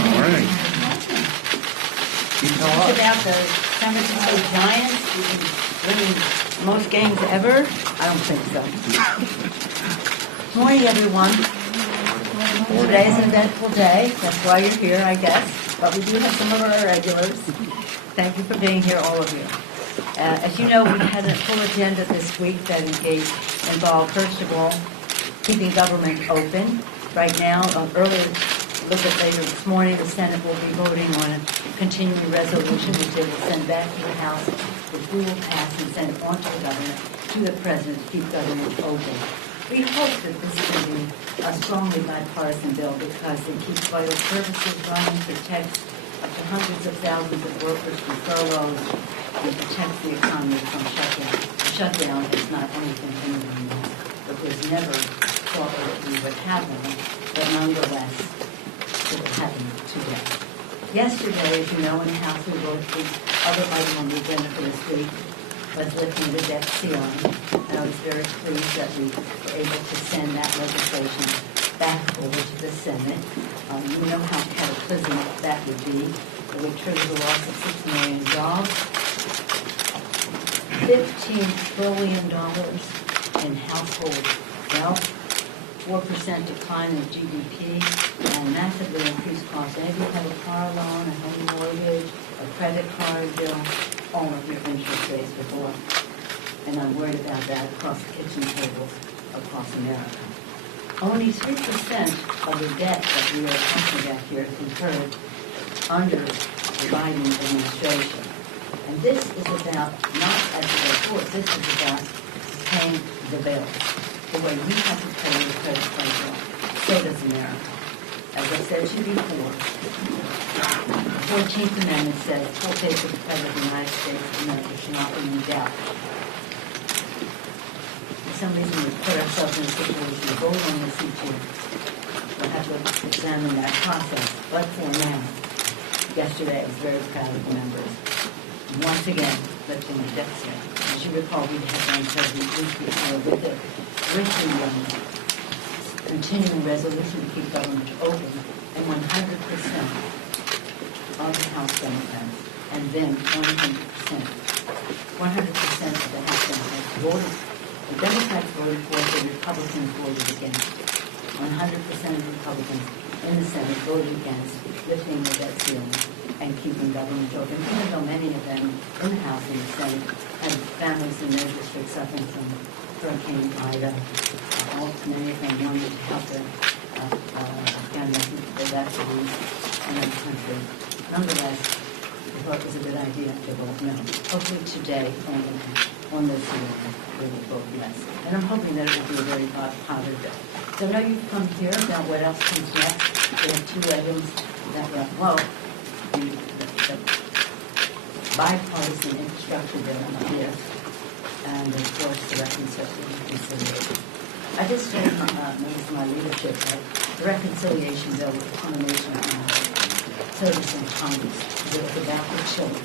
Morning. It's about the San Francisco Giants winning most games ever? I don't think so. Morning, everyone. Today is an eventful day. That's why you're here, I guess. But we do have some of our regulars. Thank you for being here, all of you. As you know, we had a full agenda this week that involved, first of all, keeping government open. Right now, earlier, a little bit later this morning, the Senate will be voting on a continuing resolution which they will send back to the House, which we will pass and send on to the government, to the President, to keep government open. We hope that this can be a strongly bipartisan bill because it keeps vital services running, protects up to hundreds of thousands of workers from furloughs, and protects the economy from shutdown. Shutdown is not anything anyone knows. It was never thought that we would have one, but nonetheless, it will happen today. Yesterday, as you know, in the House, we voted the other item on the agenda for this week was lifting the debt ceiling. And I was very pleased that we were able to send that legislation back over to the Senate. You know how cataclysmic that would be. It would trigger the loss of 6 million jobs, $15 trillion in household wealth, 4% decline in GDP, and massively increased costs. And if you have a car loan, a home mortgage, a credit card bill, all of your interest rates would go up. And I'm worried about that across the kitchen tables across America. Only 3% of the debt that we are talking about here is incurred under the Biden administration. And this is about, not as a report, this is about paying the bills. The way we have to pay the credit card bill, so does America. As I said to you before, the 14th Amendment says full pay for the President of the United States of America should not be in doubt. For some reason, we put ourselves in a situation to vote on this each year. We'll have to examine that process. But for now, yesterday, I was very proud of the members. Once again, lifting the debt ceiling. As you recall, we had one President Bush before with the continuing resolution to keep government open, and 100% of the House Democrats, and then 100% of the House Democrats voted. The Democrats voted for it, the Republicans voted against it. 100% of Republicans in the Senate voted against lifting the debt ceiling and keeping government open, even though many of them in the House and the Senate had families in their districts suffering from Hurricane Ida. Many of them wanted to help the families with refugees in our country. Nonetheless, I thought it was a good idea to vote no. Hopefully today on this bill, we will vote yes. And I'm hoping that it will be a very positive bill. So now you've come here about what else comes next. We have 2 items that were, the bipartisan infrastructure bill here, and of course the reconciliation. I just told my leadership that the reconciliation bill was a combination of service in Congress. It was about the children,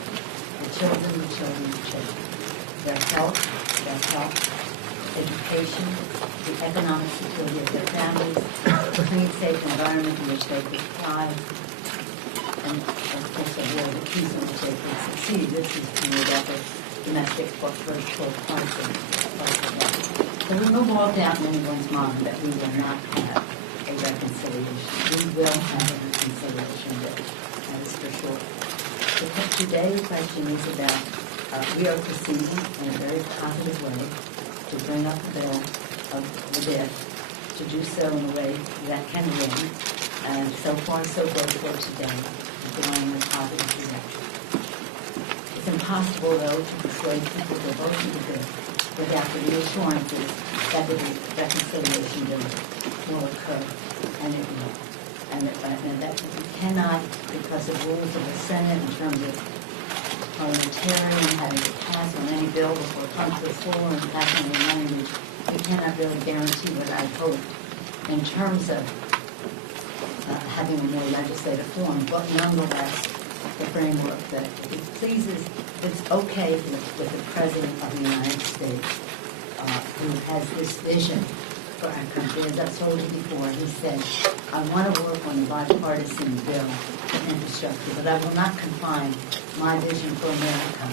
their health, education, the economic security of their families, a clean, safe environment in which they could thrive, and of course the war, the peace in which they could succeed. This is about the domestic first world conflict. So we move all doubt in anyone's mind that we will not have a reconciliation. We will have a reconciliation bill, that is for sure. Today's question is about, we are proceeding in a very positive way to bring up the bill of the debt, to do so in a way that can win. And so far, so good for today, going in a positive direction. It's impossible, though, to persuade people to vote for the bill without the reassurances that the reconciliation bill will occur, and it will. And that we cannot, because of rules of the Senate in terms of parliamentarian having to pass on any bill before it comes to the floor and passing the language, we cannot really guarantee what I hope in terms of having a more legislative form, but nonetheless, the framework that it pleases, it's okay with the President of the United States, who has this vision for our country. As I've told you before, he said, I want to work on a bipartisan bill infrastructure, but I will not confine my vision for America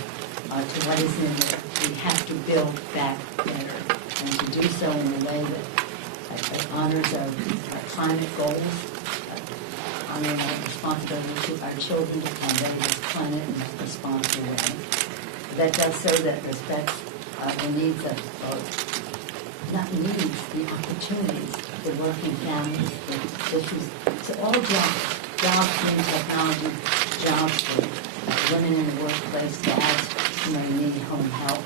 to what is in there. We have to build back better, and to do so in a way that honors our climate goals, honoring our responsibility to our children to convey this planet in a responsible way. That does so that respects the needs of not needs, the opportunities for working families, for issues. So all jobs in technology, jobs for women in the workplace, dads who may need home help.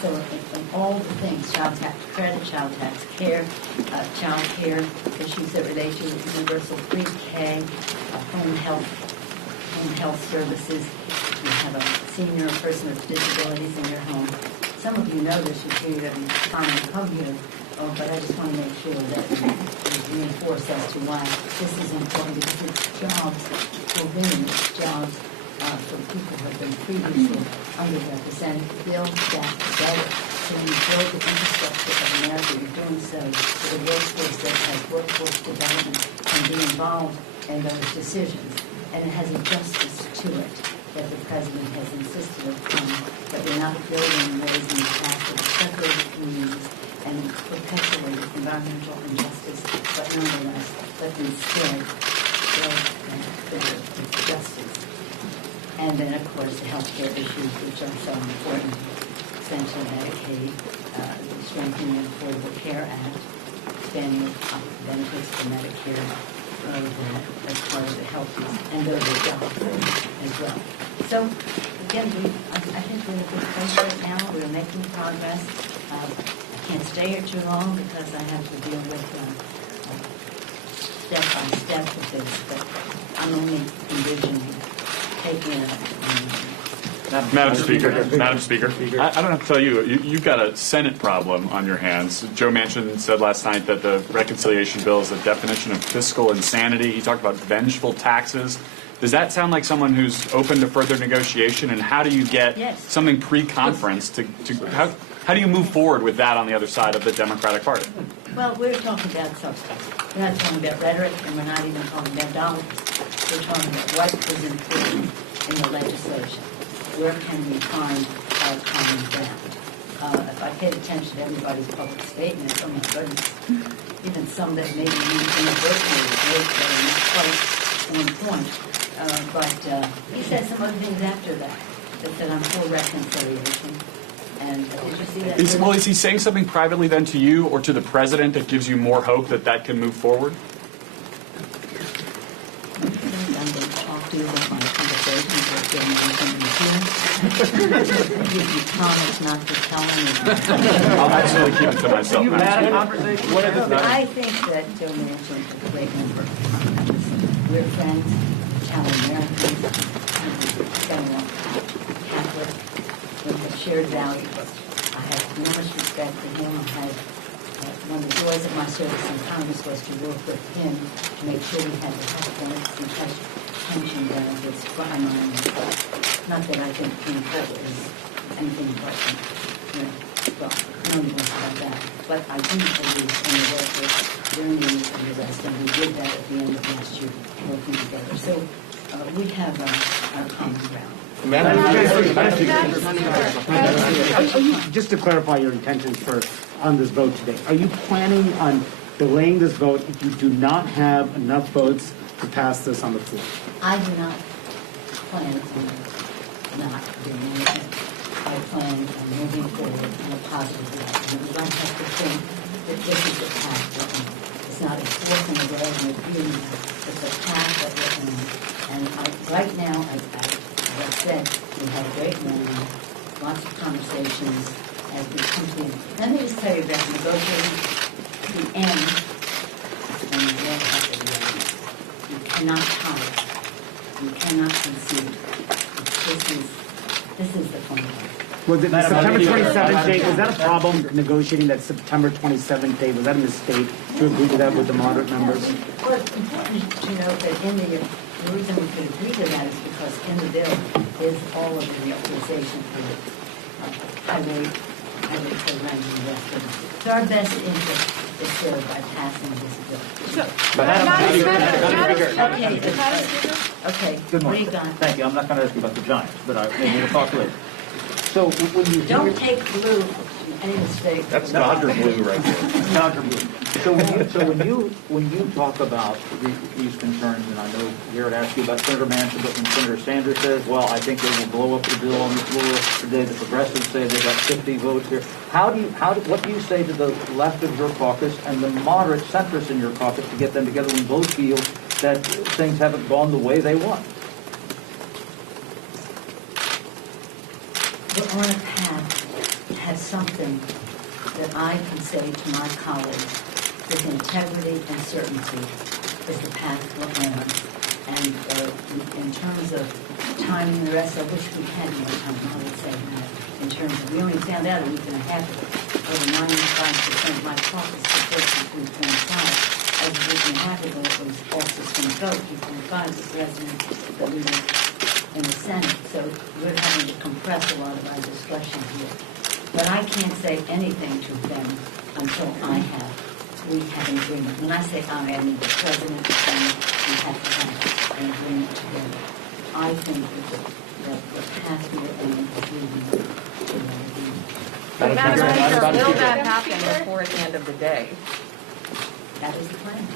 So in all the things, child tax credit, child tax care, child care issues that relate to universal pre-K, home health services. You have a senior person with disabilities in your home. Some of you know this, you hear it every time you come here, but I just want to make sure that we reinforce as to why this is important, because it's jobs for women, it's jobs for people who have been previously underrepresented, build that better. So when you build the infrastructure of America, you're doing so for the workforce that has workforce development and be involved in those decisions. And it has a justice to it that the President has insisted upon, that we're not building in ways in the past that separated communities and perpetuated environmental injustice, but nonetheless, but instead build better justice. And then, of course, the health care issues, which are so important, essential Medicaid, strengthening the Affordable Care Act, expanding benefits for Medicare, all of that as part of the health piece, and those are jobs as well. So, again, I think we're in a good place right now. We're making progress. I can't stay here too long because I have to deal with step by step with this, but I'm only envisioning taking it. Madam Speaker, I don't have to tell you, you've got a Senate problem on your hands. Joe Manchin said last night that the reconciliation bill is a definition of fiscal insanity. He talked about vengeful taxes. Does that sound like someone who's open to further negotiation? And how do you get something pre-conference how do you move forward with that on the other side of the Democratic Party? Well, we're talking about substance. We're not talking about rhetoric, and we're not even talking about dollars. We're talking about what is important in the legislation. Where can we find our common ground? If I paid attention to everybody's public statements, oh my goodness, even some that maybe inadvertently were not quite on point. But he said some other things after that said I'm for reconciliation. And did you see that? Is he saying something privately then to you or to the president that gives you more hope that that can move forward? I'm going to talk to you about my conversations with Joe Manchin and give you promise not to tell anyone. I'll actually keep it to myself. I think that Joe Manchin is a great member of Congress. We're friends, Italian Americans, Catholic. We have shared values. I have enormous respect for him. One of the joys of my service in Congress was to work with him to make sure we had the health benefits and pension benefits for our minds. Not that I think being whole is anything but, well, no one wants about that. But I do believe in the work with during the use of the rest, and we did that at the end of last year, working together. So we have our common ground. Just to clarify your intentions on this vote today, are you planning on delaying this vote if you do not have enough votes to pass this on the floor? I do not plan on not doing anything. I plan on moving forward in a positive direction. We don't have to think that this is the path we're on. It's not a fork in the road and a view. It's a path that we're on. And right now, as I said, we have a great morning, lots of conversations as we come to. Let me just tell you that negotiating the end, and you never have to do it. You cannot hide. You cannot concede. This is the point. Was it September 27th date? Was that a problem negotiating that September 27th date? Was that a mistake to agree to that with the moderate members? Well, it's important to note that in the reason we could agree to that is because in the bill is all of the authorization for highway I would say ranking the rest of them. So our best interest is served by passing this bill. Okay, Good what do morning. you got? Thank you. I'm not going to ask you about the Giants, but maybe we'll talk later. So when you Don't take blue from any mistake. That's Dodger blue right there. Dodger blue. So when you talk about these concerns, and I know Garrett asked you about Senator Manchin, but when Senator Sanders says, well, I think they will blow up the bill on the floor today, the progressives say they got 50 votes here. What do you say to the left of your caucus and the moderate centrists in your caucus to get them together when both feel that things haven't gone the way they want? We're on a path to have something that I can say to my colleagues with integrity and certainty is the path we're on. And in terms of timing the rest, I wish we had more time, I would say that. In terms of, we only found out a week and a half ago, over 95% of my caucus supports the 3.5. As a week and a half ago, it was all systems go, 2.5 is the resident that we were in the Senate. So we're having to compress a lot of our discussion here. But I can't say anything to them until we have an agreement. When I say I mean the President, the Senate, we have to have an agreement together. I think that the path we are in is really Madam Speaker, will that happen before the end of the day? that is the plan.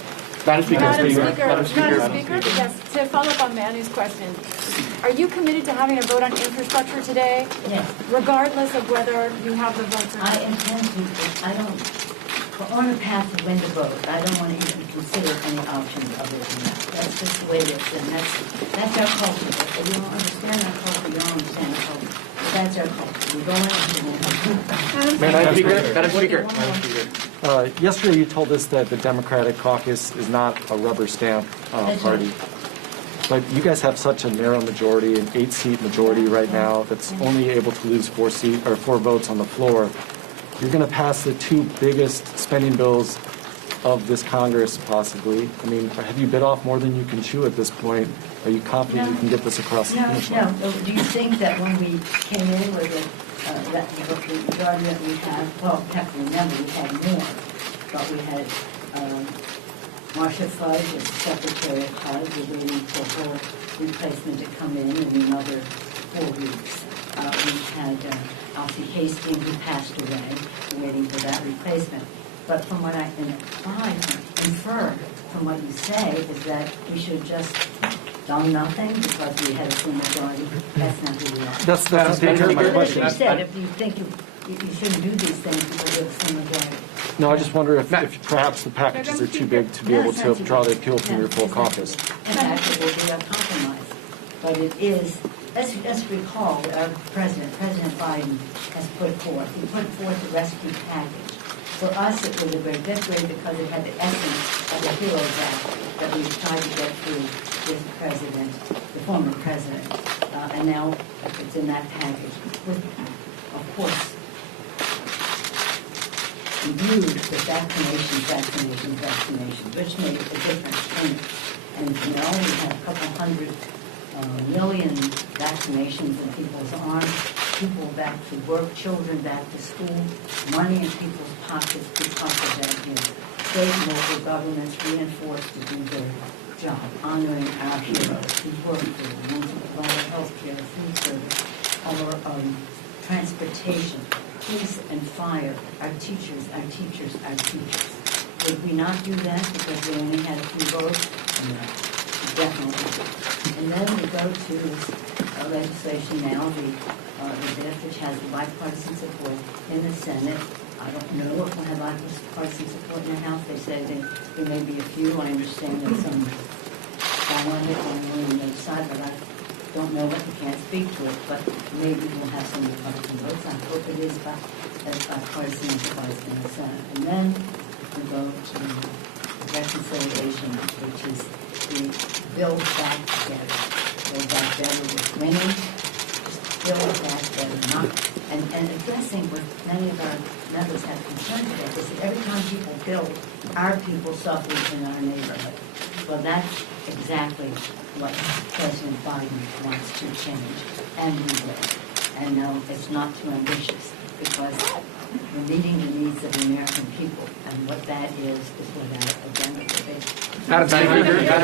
Madam Speaker, Madam Speaker, yes, to follow up on Manny's question, are you committed to having a vote on infrastructure today, Yes, regardless of whether you have the votes or I not? intend to, we're on a path to win the vote. I don't want to even consider any options other than that. That's just the way it is, and that's our culture. If you don't understand our culture, you don't understand our culture. But that's our culture. We go in and we win. Madam Speaker. Yesterday, you told us that the Democratic caucus is not a rubber stamp That's party. right. But you guys have such a narrow majority, an 8-seat majority right now, that's only able to lose 4 votes on the floor. You're going to pass the 2 biggest spending bills of this Congress, possibly. I mean, have you bit off more than you can chew at this point? Are you confident you can get this across the finish line? No. Do you think that when we came in with the majority that we have, well, you have to remember, we had more, but we had Marcia Fudge as Secretary of HUD. We're waiting for her replacement to come in another 4 weeks. We had Alfie Hastings, who passed away, waiting for that replacement. But from what I can infer from what you say is that we should have just done nothing because we had a full majority. That's not who we are. That's my That's question. what you said. If you think you shouldn't do these things because we have a full majority. No, I just wonder if perhaps the packages are too big to be able to draw the appeal from your full caucus. In fact, it will be a compromise. But it is, let's recall that our President Biden, has put forth. He put forth the rescue package. For us, it was a great victory because it had the essence of the HEROES Act that we tried to get through with the President, the former President. And now it's in that package. With, of course, viewed the vaccinations, which made a difference. And we have a couple hundred million vaccinations in people's arms, people back to work, children back to school, money in people's pockets because of that here. State and local governments reinforced to do their job, honoring our heroes who work for them, who provide health care, food service, our transportation, police and fire, our teachers. Would we not do that because we only had a few votes? No, definitely. And then we go to this legislation now, the BIF, which has bipartisan support in the Senate. I don't know if we'll have bipartisan support in the House. They say there may be a few. I understand that some want it on the other side, but I don't know it. We can't speak to it. But maybe we'll have some Republican votes. I hope it is bipartisan support in the Senate. And then we go to reconciliation, which is the build back better. Build back better with winning. Just build back better. And addressing what many of our members have concerns about is that every time people build, our people suffer in our neighborhood. Well, that's exactly what President Biden wants to change, and we will. And no, it's not too ambitious, because we're meeting the needs of the American people, and what that is what our agenda will be. Madam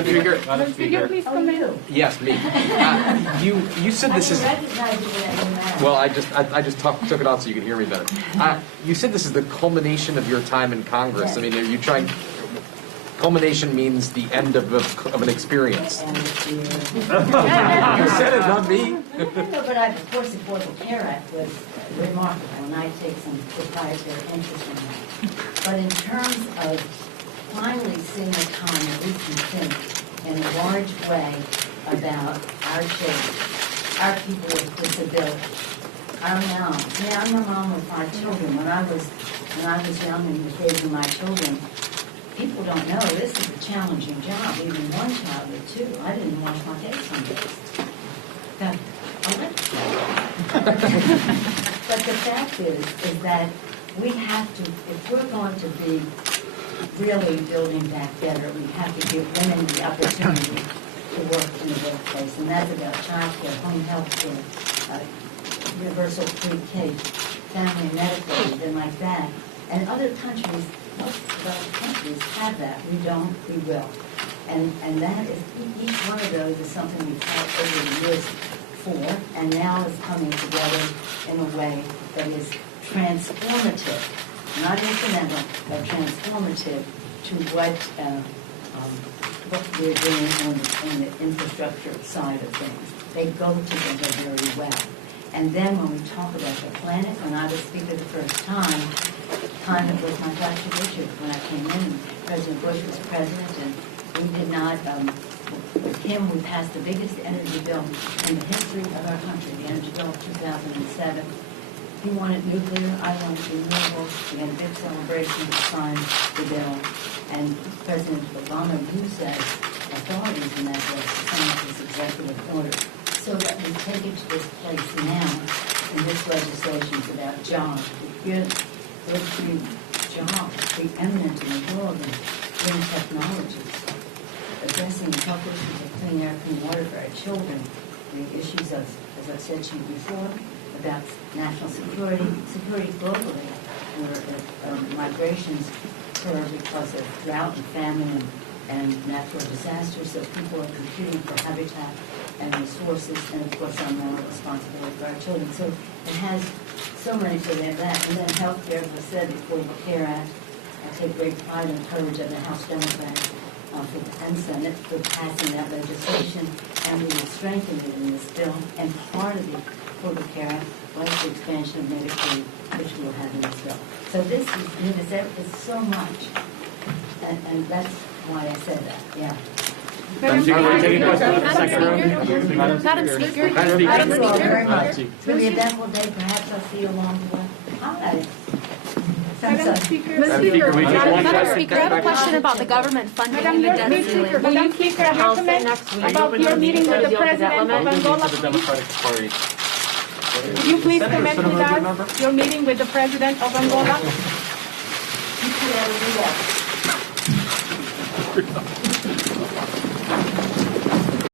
Speaker. Madam Speaker, please Oh, come in. you? Yes, me. You said I this is. didn't recognize you when I met. Well, I just took it off so you could hear me better. You said this is the culmination of your time in Congress. I mean, are you trying? Culmination means the end of an experience. And You said it, not me. No, but of course, the Affordable Care Act was remarkable, and I take some proprietary interest in that. But in terms of finally seeing a time that we can think in a large way about our children, our people with disabilities, our moms. Yeah, I'm a mom with 5 children. When I was young and was raising my children, people don't know this is a challenging job. Even one child or 2. I didn't wash my face some days. But the fact is that we have to, if we're going to be really building back better, we have to give women the opportunity to work in the workplace. And that's about child care, home health care, universal pre-K, family medical, and like that. And other countries, most of those countries have that. We don't, we will. And that is, each one of those is something we've had over the years for, and now is coming together in a way that is transformative, not incremental, but transformative to what we're doing on the infrastructure side of things. They go together very well. And then when we talk about the planet, when I was Speaker the first time, kind of was my Dr. Richard when I came in. President Bush was president, and we did not, with him, we passed the biggest energy bill in the history of our country, the energy bill of 2007. He wanted nuclear, I wanted renewables. We had a big celebration to sign the bill. And President Obama used as authorities in that bill to sign this executive order. So that we take it to this place now, and this legislation is about jobs. Good jobs, preeminent in the world in green technologies, addressing the health issues of clean air, clean water for our children, the issues of, as I've said to you before, about national security globally, where migrations occur because of drought and famine and natural disasters, so people are competing for habitat and resources, and of course our moral responsibility for our children. So it has so many, so they have that. And then health care, as I said, the Affordable Care Act. I take great pride and courage of the House Democrats and Senate for passing that legislation, and we will strengthen it in this bill. And part of the Affordable Care Act was the expansion of Medicaid, which we will have in this bill. So this is, it's so much, and that's why I said that, yeah. Madam Speaker. Thank you all very much. It's going to be a eventful day. Perhaps I'll see you along the way. Hi. Madam Speaker. Madam Speaker, I have a question about the government funding Madam and the debt Speaker, ceiling. Madam Speaker, I have a comment about your meeting with the President of Angola, please. Would you please comment with us, your meeting with the President of Angola? You could ever do that.